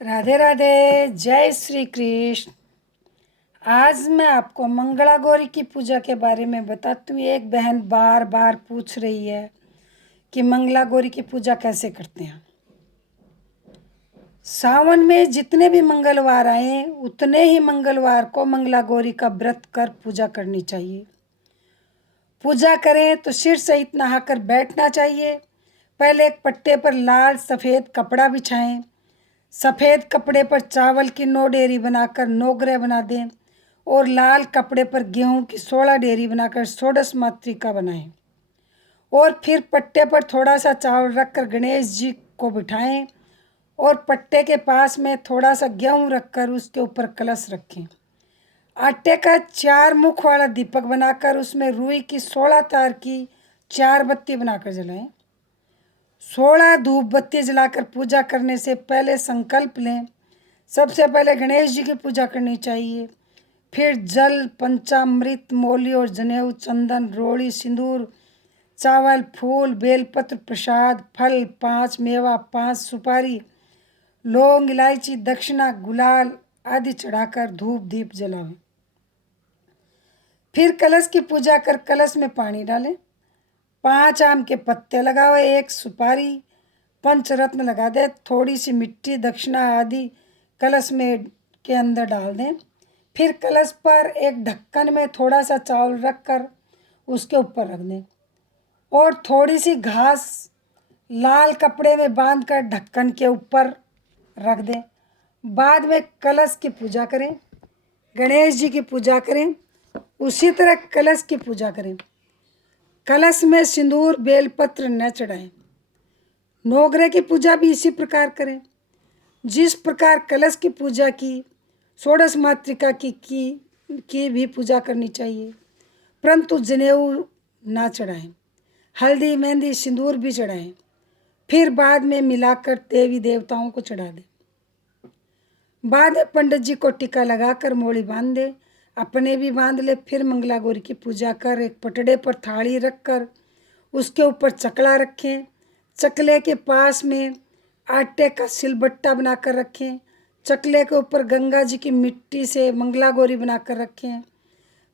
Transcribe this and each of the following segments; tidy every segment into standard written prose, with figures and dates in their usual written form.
राधे राधे, जय श्री कृष्ण। आज मैं आपको मंगला गौरी की पूजा के बारे में बताती हूँ। एक बहन बार बार पूछ रही है कि मंगला गौरी की पूजा कैसे करते हैं। सावन में जितने भी मंगलवार आए उतने ही मंगलवार को मंगला गौरी का व्रत कर पूजा करनी चाहिए। पूजा करें तो सिर सहित नहाकर बैठना चाहिए। पहले एक पट्टे पर लाल सफ़ेद कपड़ा बिछाएं। सफ़ेद कपड़े पर चावल की 9 डेरी बनाकर 9 ग्रह बना दें और लाल कपड़े पर गेहूं की 16 डेरी बनाकर षोडश मातृका बनाएं। और फिर पट्टे पर थोड़ा सा चावल रखकर गणेश जी को बिठाएं और पट्टे के पास में थोड़ा सा गेहूं रखकर उसके ऊपर कलश रखें। आटे का 4 मुख वाला दीपक बनाकर उसमें रुई की 16 तार की 4 बत्ती बनाकर जलाएं। 16 धूप बत्ती जलाकर पूजा करने से पहले संकल्प लें। सबसे पहले गणेश जी की पूजा करनी चाहिए, फिर जल, पंचामृत, मौली और जनेऊ, चंदन, रोड़ी, सिंदूर, चावल, फूल, बेलपत्र, प्रसाद, फल 5, मेवा 5, सुपारी, लौंग, इलायची, दक्षिणा, गुलाल आदि चढ़ाकर धूप दीप जलाएं। फिर कलश की पूजा कर कलश में पानी डालें। 5 आम के पत्ते लगाओ, 1 सुपारी, पंचरत्न लगा दें, थोड़ी सी मिट्टी, दक्षिणा आदि कलश में के अंदर डाल दें। फिर कलश पर एक ढक्कन में थोड़ा सा चावल रखकर उसके ऊपर रख दें और थोड़ी सी घास लाल कपड़े में बांधकर ढक्कन के ऊपर रख दें। बाद में कलश की पूजा करें, गणेश जी की पूजा करें। उसी तरह कलश की पूजा करें। कलश में सिंदूर बेलपत्र न चढ़ाएं। 9 ग्रह की पूजा भी इसी प्रकार करें। जिस प्रकार कलश की पूजा की, षोडश मातृका की भी पूजा करनी चाहिए, परंतु जनेऊ ना चढ़ाएं। हल्दी मेहंदी सिंदूर भी चढ़ाएं। फिर बाद में मिलाकर देवी देवताओं को चढ़ा दें। बाद में पंडित जी को टीका लगाकर मोड़ी बांध दे, अपने भी बांध ले। फिर मंगला गौरी की पूजा कर एक पटड़े पर थाली रखकर उसके ऊपर चकला रखें। चकले के पास में आटे का सिलबट्टा बनाकर रखें। चकले के ऊपर गंगा जी की मिट्टी से मंगला गौरी बनाकर रखें।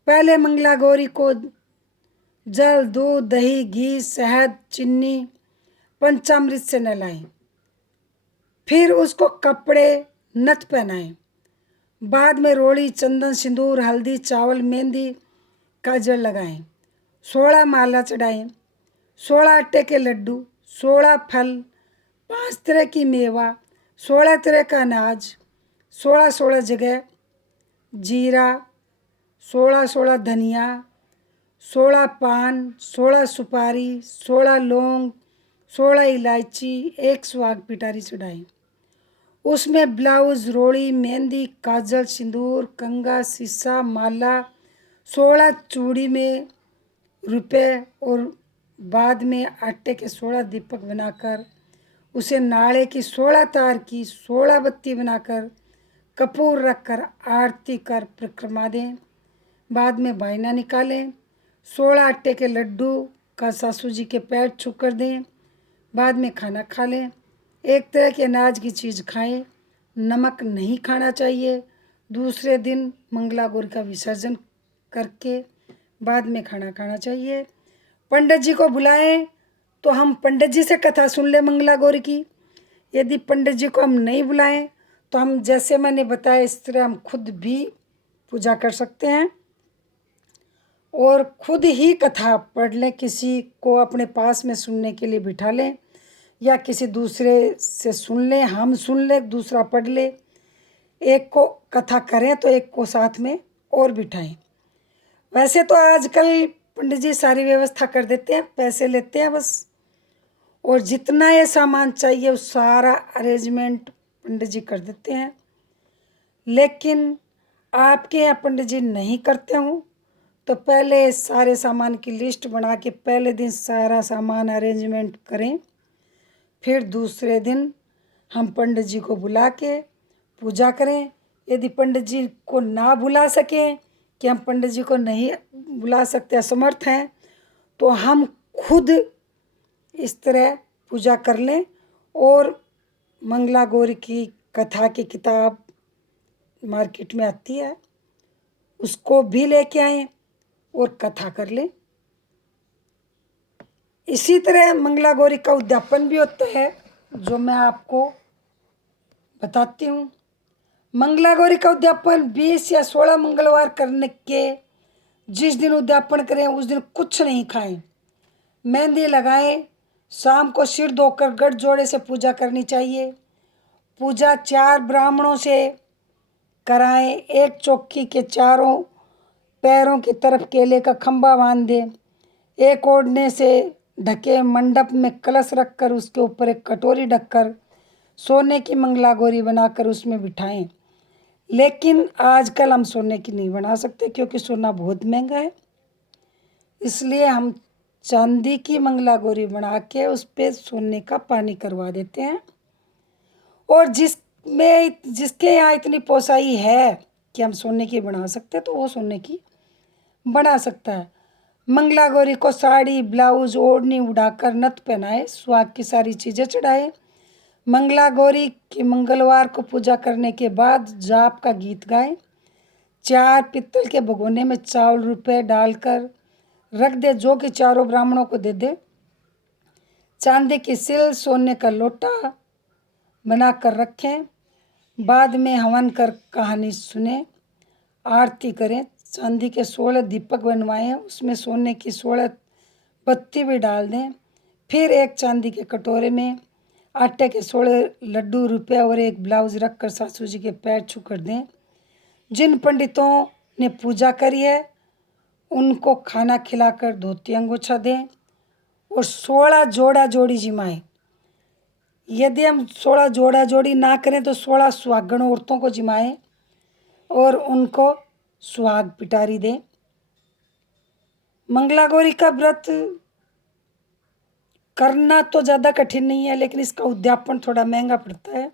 पहले मंगला गौरी को जल, दूध, दही, घी, शहद, चीनी, पंचामृत से नहलाएं। फिर उसको कपड़े नथ पहनाएं। बाद में रोड़ी, चंदन, सिंदूर, हल्दी, चावल, मेहंदी, काजल लगाएं। 16 माला चढ़ाएं। 16 आटे के लड्डू, 16 फल, 5 तरह की मेवा, 16 तरह का अनाज, 16 जगह जीरा, 16 धनिया, 16 पान, 16 सुपारी, 16 लौंग, 16 इलायची, 1 सुहाग पिटारी चढ़ाएं। उसमें ब्लाउज, रोड़ी, मेहंदी, काजल, सिंदूर, कंगा, शीशा, माला, 16 चूड़ी में रुपए और बाद में आटे के 16 दीपक बनाकर उसे नाले की 16 तार की 16 बत्ती बनाकर कपूर रखकर आरती कर परिक्रमा दें। बाद में बायना निकालें। 16 आटे के लड्डू का सासू जी के पैर छू कर दें। बाद में खाना खा लें। एक तरह के अनाज की चीज़ खाएं। नमक नहीं खाना चाहिए। दूसरे दिन मंगला गौरी का विसर्जन करके बाद में खाना खाना चाहिए। पंडित जी को बुलाएं तो हम पंडित जी से कथा सुन लें मंगला गौरी की। यदि पंडित जी को हम नहीं बुलाएं तो हम जैसे मैंने बताया इस तरह हम खुद भी पूजा कर सकते हैं और खुद ही कथा पढ़ लें। किसी को अपने पास में सुनने के लिए बिठा लें या किसी दूसरे से सुन लें, हम सुन लें, दूसरा पढ़ ले। एक को कथा करें तो एक को साथ में और बिठाएं। वैसे तो आजकल पंडित जी सारी व्यवस्था कर देते हैं, पैसे लेते हैं बस, और जितना ये सामान चाहिए वो सारा अरेंजमेंट पंडित जी कर देते हैं। लेकिन आपके यहाँ पंडित जी नहीं करते हों तो पहले सारे सामान की लिस्ट बना के पहले दिन सारा सामान अरेंजमेंट करें। फिर दूसरे दिन हम पंडित जी को बुला के पूजा करें। यदि पंडित जी को ना बुला सकें कि हम पंडित जी को नहीं बुला सकते, असमर्थ हैं, तो हम खुद इस तरह पूजा कर लें और मंगला गौरी की कथा की किताब मार्केट में आती है, उसको भी लेके आएं और कथा कर लें। इसी तरह मंगला गौरी का उद्यापन भी होता है, जो मैं आपको बताती हूँ। मंगला गौरी का उद्यापन 20 या 16 मंगलवार करने के जिस दिन उद्यापन करें उस दिन कुछ नहीं खाएं, मेहंदी लगाएं, शाम को सिर धोकर गठ जोड़े से पूजा करनी चाहिए। पूजा 4 ब्राह्मणों से कराएं। एक चौकी के चारों पैरों की तरफ केले का खंभा बांध दें। एक ओढ़ने से ढके मंडप में कलश रखकर उसके ऊपर एक कटोरी ढककर सोने की मंगला गौरी बनाकर उसमें बिठाएं। लेकिन आजकल हम सोने की नहीं बना सकते क्योंकि सोना बहुत महंगा है, इसलिए हम चांदी की मंगला गौरी बना के उस पर सोने का पानी करवा देते हैं। और जिसके यहाँ इतनी पोसाई है कि हम सोने की बना सकते हैं तो वो सोने की बना सकता है। मंगला गौरी को साड़ी, ब्लाउज, ओढ़नी उड़ाकर नथ पहनाए, सुहाग की सारी चीज़ें चढ़ाए। मंगला गौरी की मंगलवार को पूजा करने के बाद जाप का गीत गाएं। 4 पित्तल के भगोने में चावल रुपए डालकर रख दे, जो कि चारों ब्राह्मणों को दे दे। चांदी की सिल, सोने का लोटा बनाकर रखें। बाद में हवन कर कहानी सुने, आरती करें। चांदी के 16 दीपक बनवाएं, उसमें सोने की 16 बत्ती भी डाल दें। फिर एक चांदी के कटोरे में आटे के 16 लड्डू, रुपए और एक ब्लाउज रखकर सासू जी के पैर छू कर दें। जिन पंडितों ने पूजा करी है उनको खाना खिलाकर धोती अंगोछा दें और 16 जोड़ा जोड़ी जिमाएं। यदि हम 16 जोड़ा जोड़ी ना करें तो 16 सुहागण औरतों को जिमाएं और उनको सुहाग पिटारी दें। मंगला गौरी का व्रत करना तो ज़्यादा कठिन नहीं है, लेकिन इसका उद्यापन थोड़ा महंगा पड़ता है।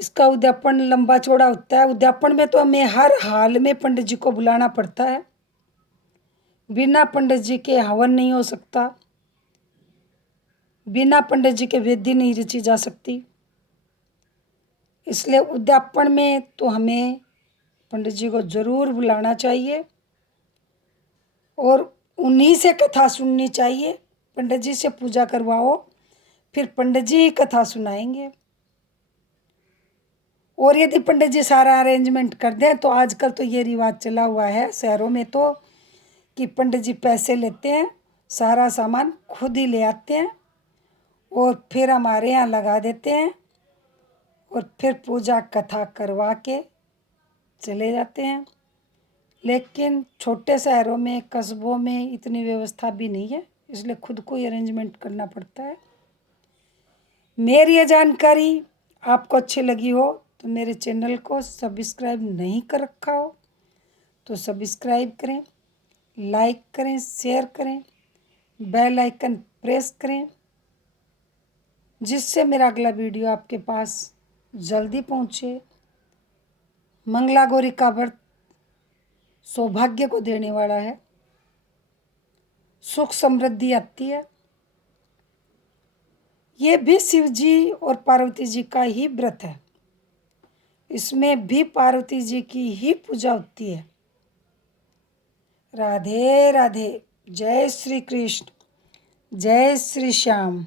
इसका उद्यापन लंबा चौड़ा होता है। उद्यापन में तो हमें हर हाल में पंडित जी को बुलाना पड़ता है। बिना पंडित जी के हवन नहीं हो सकता, बिना पंडित जी के वेदी नहीं रची जा सकती। इसलिए उद्यापन में तो हमें पंडित जी को जरूर बुलाना चाहिए और उन्हीं से कथा सुननी चाहिए। पंडित जी से पूजा करवाओ, फिर पंडित जी ही कथा सुनाएंगे। और यदि पंडित जी सारा अरेंजमेंट कर दें तो आजकल तो ये रिवाज चला हुआ है शहरों में तो कि पंडित जी पैसे लेते हैं, सारा सामान खुद ही ले आते हैं और फिर हमारे यहाँ लगा देते हैं और फिर पूजा कथा करवा के चले जाते हैं। लेकिन छोटे शहरों में, कस्बों में इतनी व्यवस्था भी नहीं है, इसलिए खुद को ही अरेंजमेंट करना पड़ता है। मेरी ये जानकारी आपको अच्छी लगी हो तो मेरे चैनल को सब्सक्राइब नहीं कर रखा हो तो सब्सक्राइब करें, लाइक करें, शेयर करें, बेल आइकन प्रेस करें, जिससे मेरा अगला वीडियो आपके पास जल्दी पहुँचे। मंगला गौरी का व्रत सौभाग्य को देने वाला है, सुख समृद्धि आती है। ये भी शिव जी और पार्वती जी का ही व्रत है, इसमें भी पार्वती जी की ही पूजा होती है। राधे राधे। जय श्री कृष्ण, जय श्री श्याम।